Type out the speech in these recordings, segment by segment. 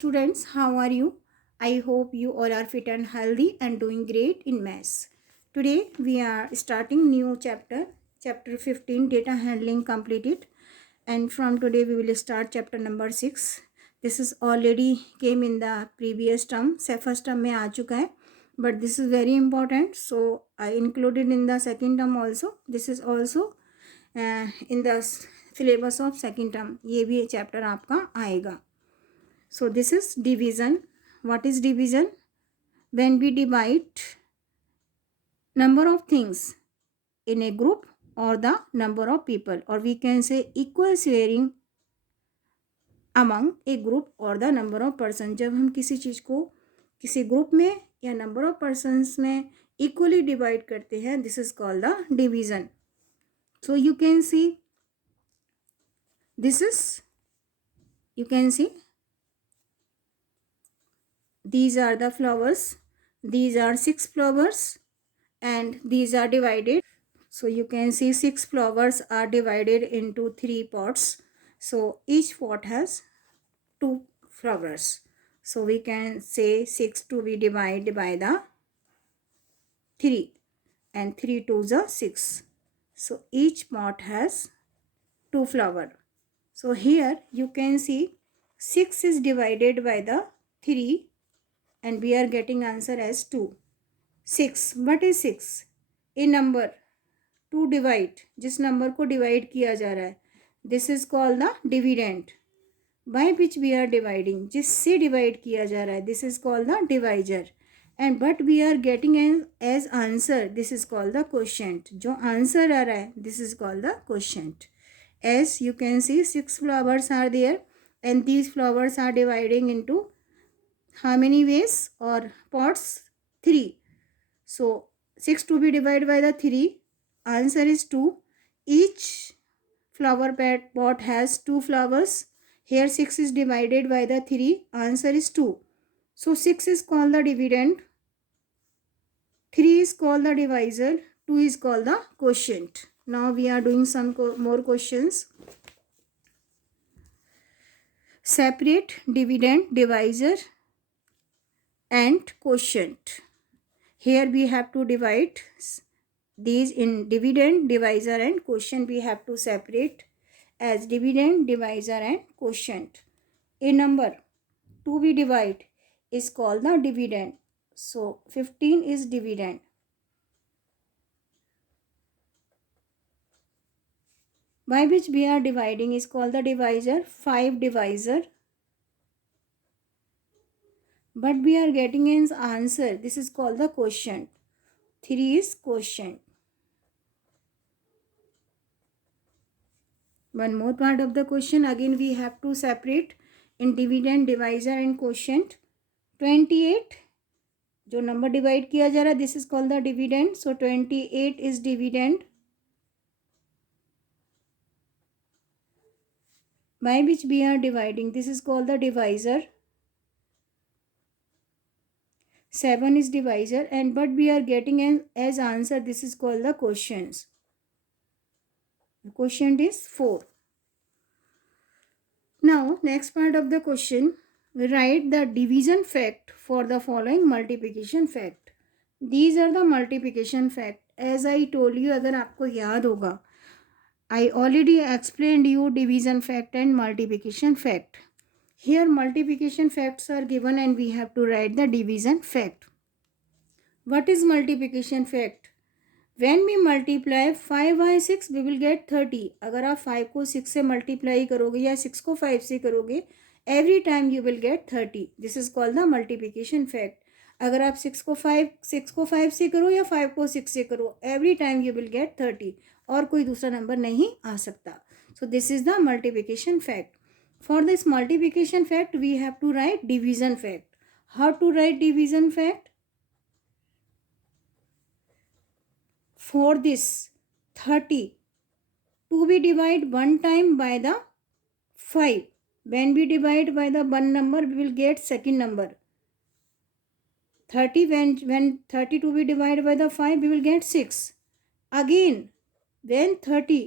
Students, how are you? I hope you all are fit and healthy and doing great in maths. Today we are starting new chapter 15, data handling completed, and from today we will start chapter number 6. This is already came in the previous term, first term में आ चुका है, but this is very important, so I included in the second term also. This is also in the syllabus of second term. ये भी chapter आपका आएगा. So this is division. What is division? When we divide number of things in a group or the number of people, or we can say equal sharing among a group or the number of person. जब हम किसी चीज़ को किसी group में या number of persons में equally divide करते हैं, this is called the division. So you can see these are the flowers. These are 6 flowers and these are divided. So you can see 6 flowers are divided into 3 pots. So each pot has 2 flowers. So we can say 6 to be divided by the 3 and 3 twos are 6. So each pot has 2 flower. So here you can see 6 is divided by the 3 and we are getting answer as 2. 6. What is 6? A number. To divide, जिस number को divide किया जा रहा है, this is called the dividend. By which we are dividing, जिससे divide किया जा रहा है, this is called the divisor. And but we are getting as answer, this is called the quotient. जो आंसर आ रहा है, this is called the quotient. As you can see 6 flowers are there and these flowers are dividing into how many ways or pots? 3. So 6 to be divided by the 3. Answer is 2. Each flower pot has 2 flowers. Here 6 is divided by the 3. Answer is 2. So 6 is called the dividend. 3 is called the divisor. 2 is called the quotient. Now we are doing some more questions. Separate dividend, divisor and quotient. Here we have to divide these in dividend, divisor and quotient. We have to separate as dividend, divisor and quotient. A number to be divided is called the dividend. So 15 is dividend. By which we are dividing is called the divisor. 5 divisor. But we are getting an answer. This is called the quotient. 3 is quotient. One more part of the question. Again we have to separate in dividend, divisor and quotient. 28 जो number divide किया जा रहा है, this is called the dividend. So 28 is dividend. By which we are dividing, this is called the divisor. 7 is divisor and but we are getting an as answer, this is called the quotient. The quotient is 4. Now next part of the question, we write the division fact for the following multiplication fact. These are the multiplication fact. As I told you, अगर आपको याद होगा, I already explained you division fact and multiplication fact. Here multiplication facts are given and we have to write the division fact. What is multiplication fact? When we multiply 5 by 6 we will get 30. अगर आप 5 को 6 से multiply करोगे या 6 को 5 से करोगे, every time you will get 30. This is called the multiplication fact. अगर आप 6 को 5 से करो या 5 को 6 से करो, every time you will get 30. और कोई दूसरा नंबर नहीं आ सकता. So this is the multiplication fact. For this multiplication fact we have to write division fact. How to write division fact? For this 30 to be divided one time by the 5. When we divide by the one number we will get second number. 30 when 30 to be divided by the 5 we will get 6. Again when 30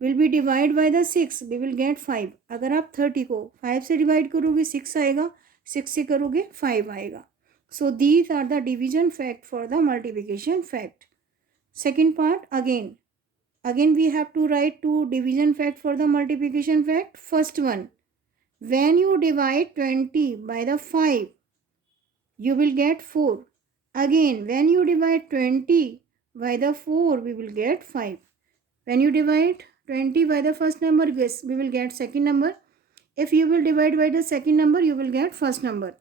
will be divide by the 6, we will get 5. अगर आप 30 को 5 से divide करोगे 6 आएगा, 6 से करोगे 5 आएगा. So these are the division fact for the multiplication fact. Second part, again we have to write two division fact for the multiplication fact. First one, when you divide 20 by the 5, you will get 4. Again, when you divide 20 by the 4, we will get 5. When you divide 20 by the first number, yes, we will get second number. If you will divide by the second number, you will get first number.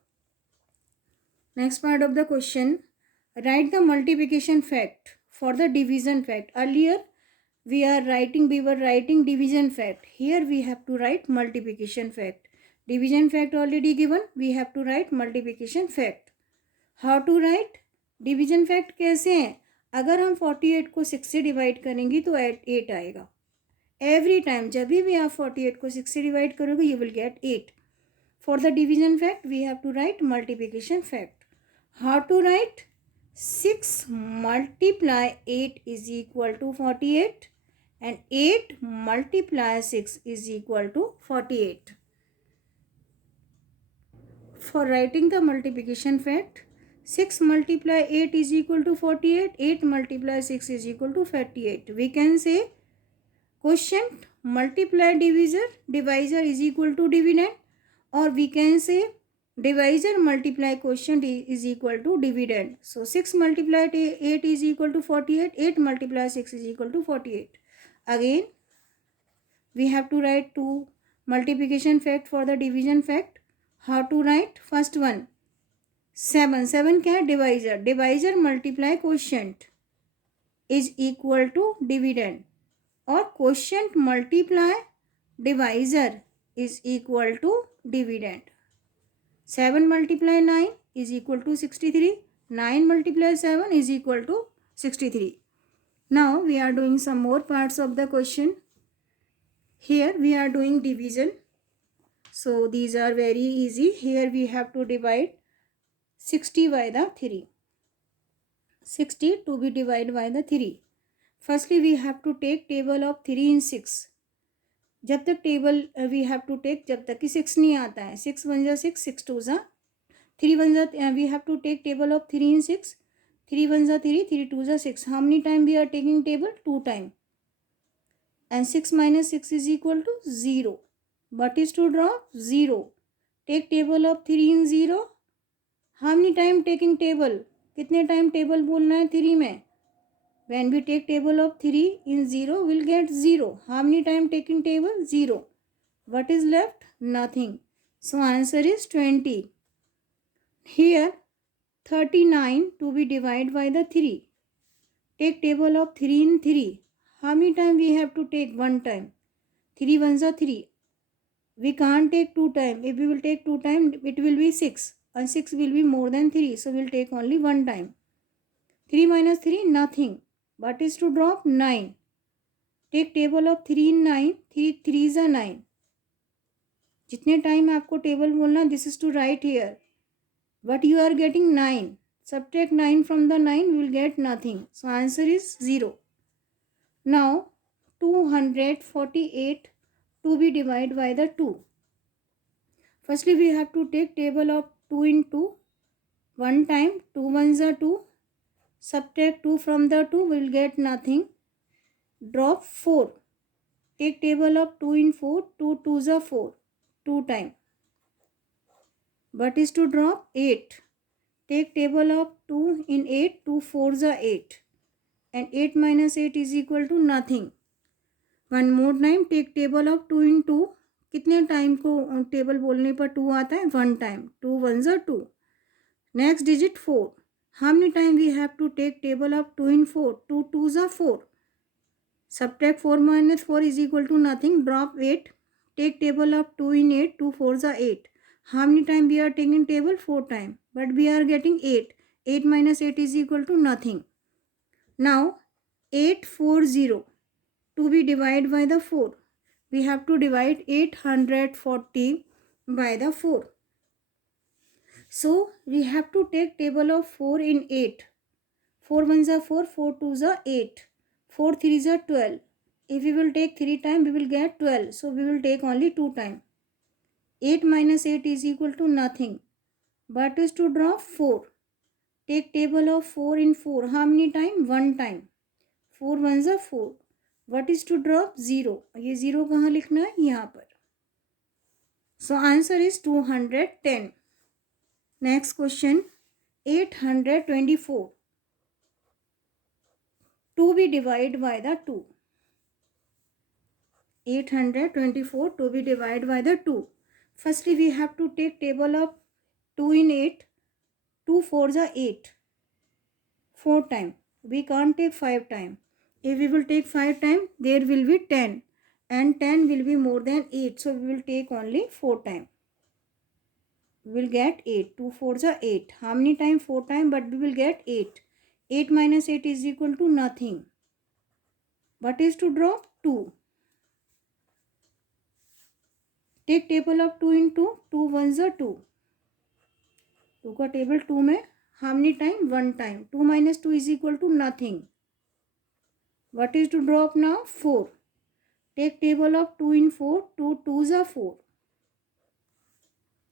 Next part of the question, write the multiplication fact for the division fact. Earlier, we were writing division fact. Here we have to write multiplication fact. Division fact already given, we have to write multiplication fact. How to write? Division fact कैसे हैं? अगर हम 48 को 6 से divide करेंगे तो 8 आएगा. Every time जब भी आप 48 को 6 से डिवाइड करोगे you will get 8. For the division fact we have to write multiplication fact. How to write? 6 multiply 8 is equal to 48 and 8 multiply 6 is equal to 48. For writing the multiplication fact, 6 multiply 8 is equal to 48, 8 multiply 6 is equal to 48. We can say quotient multiply divisor is equal to dividend, or we can say divisor multiply quotient is equal to dividend. So 6 multiplied 8 is equal to 48, 8 multiply 6 is equal to 48. Again, we have to write two multiplication fact for the division fact. How to write? First one, 7 क्या है? Divisor multiply quotient is equal to dividend, और quotient multiply divisor is equal to dividend. 7 multiply 9 is equal to 63. 9 multiply 7 is equal to 63. Now we are doing some more parts of the question. Here we are doing division. So these are very easy. Here we have to divide 60 by the 3. 60 to be divided by the 3. Firstly we have to take table of 3 in 6. जब तक table we have to take, जब तक कि 6 नहीं आता है. 6 1 जा 6, 6 2 जा 3 1 जा, we have to take table of 3 in 6. 3 1 जा 3, 3 2 जा 6. How many time we are taking table? 2 time. And 6 minus 6 is equal to 0. What is to draw? 0. Take table of 3 in 0. How many time taking table? कितने time table बोलना है 3 में? When we take table of 3 in 0, we'll get 0. How many time taking table? 0. What is left? Nothing. So answer is 20. Here 39 to be divided by the 3. Take table of 3 in 3. How many time we have to take? 1 time. 3 1 are 3. We can't take 2 time. If we will take 2 time, it will be 6. And 6 will be more than 3. So we'll take only 1 time. 3 minus 3, nothing. What is to drop? 9. Take table of 3 in 9. 3 3s are 9. जितने time आपको table बोलना, this is to write here. But you are getting 9. Subtract 9 from the 9, we will get nothing. So answer is 0. Now 248 to be divided by the 2. Firstly we have to take table of 2 in 2. 1 time. 2 1s are 2. Subtract 2 from the 2, we will get nothing. Drop 4. Take table of 2 in 4. 2 2s are 4. 2 time. What is to drop? 8. Take table of 2 in 8. 2 4s are 8. And 8 minus 8 is equal to nothing. One more time. Take table of 2 in 2. कितने time को table बोलने पर 2 आता है? 1 time. 2 1s are 2. Next digit 4. How many time we have to take table of 2 in 4? 2 2s are 4. Subtract 4 minus 4 is equal to nothing. Drop 8. Take table of 2 in 8. 2 4s are 8. How many time we are taking table? 4 time. But we are getting 8. 8 minus 8 is equal to nothing. Now 840 to be divided by the 4. We have to divide 840 by the 4. So we have to take table of 4 in 8. 4 1s are 4, 4 2s are 8. 4 3s are 12. If we will take 3 times, we will get 12. So we will take only 2 times. 8 minus 8 is equal to nothing. But is to drop 4. Take table of 4 in 4. How many times? 1 time. 4 ones are 4. What is to drop? 0. ये 0 कहाँ लिखना है? यहाँ पर. So answer is 210. Next question. 824. To be divided by the 2. 824 to be divided by the 2. Firstly, we have to take table of 2 in 8. 2 4s are 8. 4 times. We can't take 5 times. If we will take 5 times, there will be 10. And 10 will be more than 8. So we will take only 4 times. We will get 8. 2 4s are 8. How many times? 4 times, but we will get 8. 8 minus 8 is equal to nothing. What is to drop? 2. Take table of 2 into 2 ones are 2. 2 का table 2 में how many time? 1 time. 2 minus 2 is equal to nothing. What is to drop now? 4. Take table of 2 in 4. 2 2s are 4.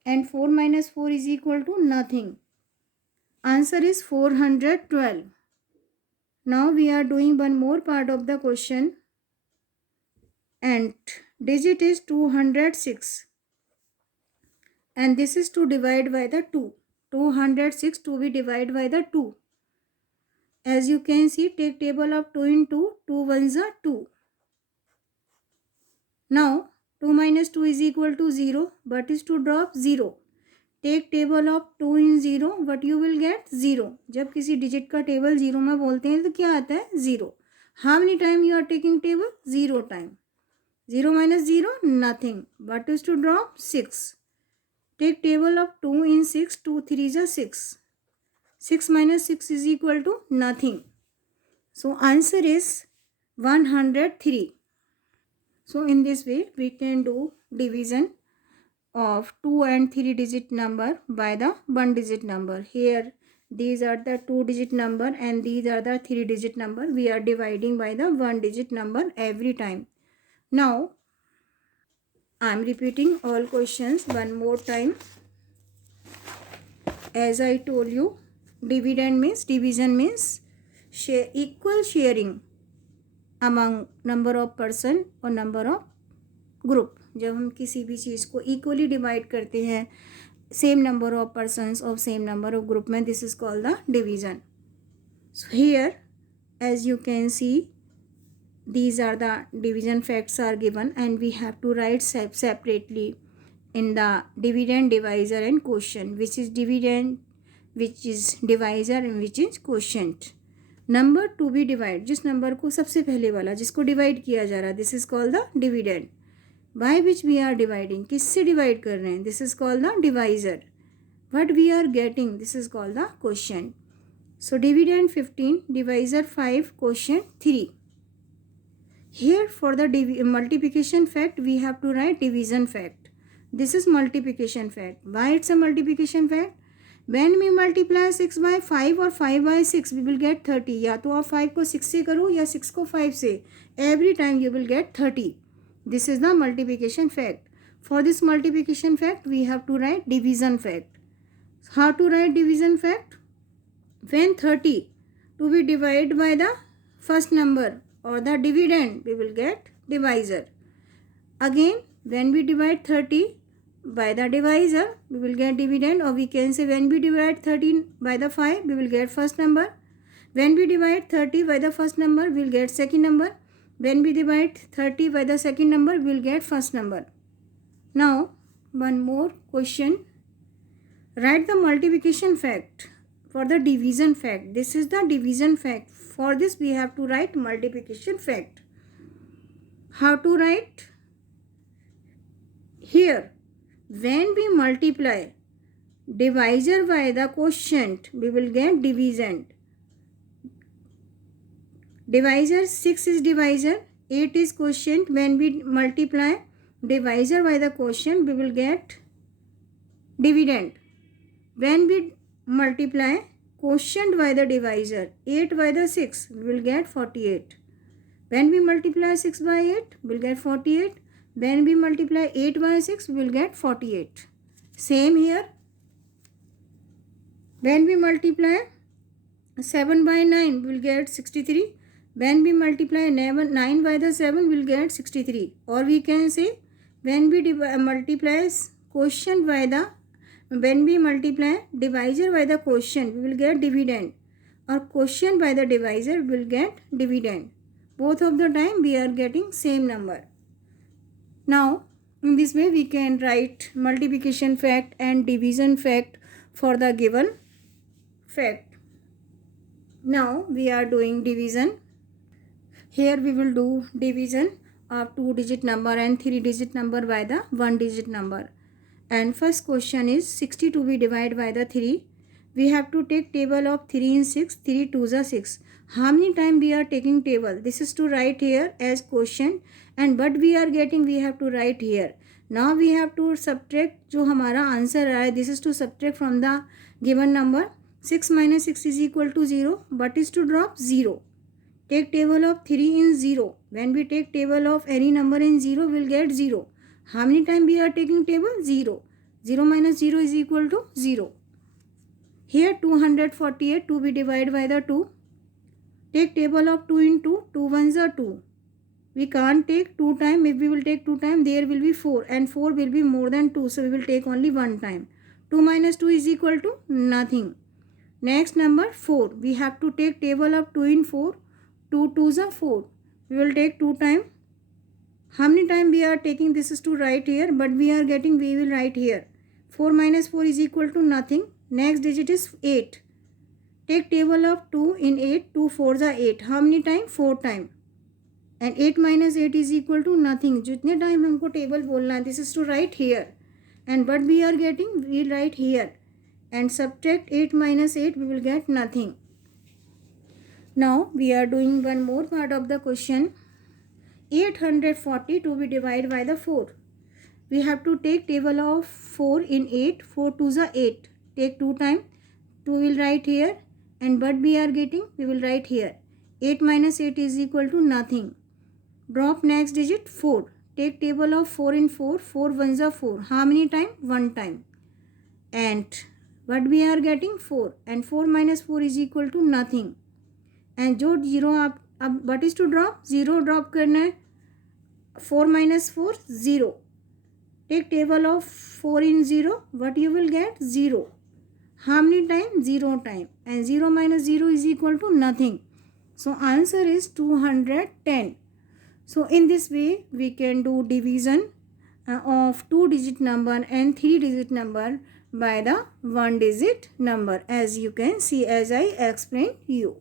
And 4 minus 4 is equal to nothing. Answer is 412. Now we are doing one more part of the question. And digit is 206. And this is to divide by the 2. 206 to be divided by the 2. As you can see, take table of 2 into 2 ones are 2. Now 2 minus 2 is equal to 0. But is to drop 0. Take table of 2 in 0. What you will get? 0. जब किसी digit का table 0 में बोलते हैं तो क्या आता है? 0. How many time you are taking table? 0 time. 0 minus 0? Nothing. What is to drop? 6. Take table of 2 in 6. 2 3s are 6. 6 minus 6 is equal to nothing. So answer is 103. So in this way we can do division of 2 and 3 digit number by the 1 digit number. Here these are the 2 digit number and these are the 3 digit number. We are dividing by the 1 digit number every time. Now I am repeating all questions one more time. As I told you, dividend means, division means equal sharing among number of person or number of group. जब हम किसी भी चीज़ को equally divide करते हैं same number of persons of same number of group में, this is called the division. So here as you can see, these are the division facts are given and we have to write separately in the dividend, divisor and quotient, which is dividend, which is divisor and which is quotient. Number to be divided, जिस number को सबसे पहले वाला जिसको divide किया जा रहा है, this is called the dividend. By which we are dividing, किससे डिवाइड कर रहे हैं, this is called the divisor. What we are getting, this is called the quotient. So dividend 15, divisor 5, quotient 3. Here for the multiplication fact we have to write division fact. This is multiplication fact. Why it's a multiplication fact? When we multiply 6 by 5 or 5 by 6 we will get 30. या तो आप 5 को 6 से करो या 6 को 5 से. Every time you will get 30. This is the multiplication fact. For this multiplication fact we have to write division fact. How to write division fact? When 30 to be divided by the first number or the dividend, we will get divisor. Again when we divide 30 by the divisor we will get dividend, or we can say when we divide 13 by the 5 we will get first number. When we divide 30 by the first number we will get second number. When we divide 30 by the second number we will get first number. Now one more question. Write the multiplication fact for the division fact. This is the division fact. For this we have to write multiplication fact. How to write? Here when we multiply divisor by the quotient we will get division. Divisor 6 is divisor, 8 is quotient. When we multiply divisor by the quotient we will get dividend. When we multiply quotient by the divisor, 8 by the 6 we will get 48. When we multiply 6 by 8, we'll get 48. When we multiply 8 by 6, we'll get 48. Same here. When we multiply 7 by 9, we'll get 63. When we multiply 9 by the 7, we'll get 63. Or we can say, when we multiply quotient by the, when we multiply divisor by the quotient, we will get dividend. Or quotient by the divisor, will get dividend. Both of the time we are getting same number. Now, in this way we can write multiplication fact and division fact for the given fact. Now we are doing division. Here we will do division of 2-digit number and 3-digit number by the 1-digit number. And first question is 60 to be divided by the 3. We have to take table of 3 in 6. 3 2s are 6. How many time we are taking table? This is to write here as question, and what we are getting we have to write here. Now we have to subtract जो हमारा answer आया. This is to subtract from the given number. 6 minus 6 is equal to 0. What is to drop? 0. Take table of 3 in 0. When we take table of any number in 0, we'll get 0. How many time we are taking table? 0. 0 minus 0 is equal to 0. Here 248 to be divided by the 2. Take table of 2 in 2. 2 ones are 2. We can't take 2 time. If we will take 2 time, there will be 4. And 4 will be more than 2. So we will take only 1 time. 2 minus 2 is equal to nothing. Next number 4. We have to take table of 2 in 4. 2 2s are 4. We will take 2 time. How many time we are taking? This is to write here, but we are getting, we will write here. 4 minus 4 is equal to nothing. Next digit is 8. Take table of 2 in 8. 2 4s are 8. How many time? 4 time. And 8 minus 8 is equal to nothing. जितने time हमको table बोलना है, this is to write here. And what we are getting, we write here. And subtract 8 minus 8, we will get nothing. Now we are doing one more part of the question. 840 to be divided by the 4. We have to take table of 4 in 8. 4 2s are 8. Take 2 time. 2 will write here. And what we are getting, we will write here. 8 minus 8 is equal to nothing. Drop next digit 4. Take table of 4 in 4. 4 ones are 4. How many time? 1 time. And what we are getting? 4. And 4 minus 4 is equal to nothing. And जो 0 आप अब what is to drop? 0 drop करना है. 4 minus 4 0. Take table of 4 in 0. What you will get? 0. How many time? 0 time. And 0 minus 0 is equal to nothing. So answer is 210. So in this way we can do division of 2-digit number and 3-digit number by the 1-digit number, as you can see as I explained you.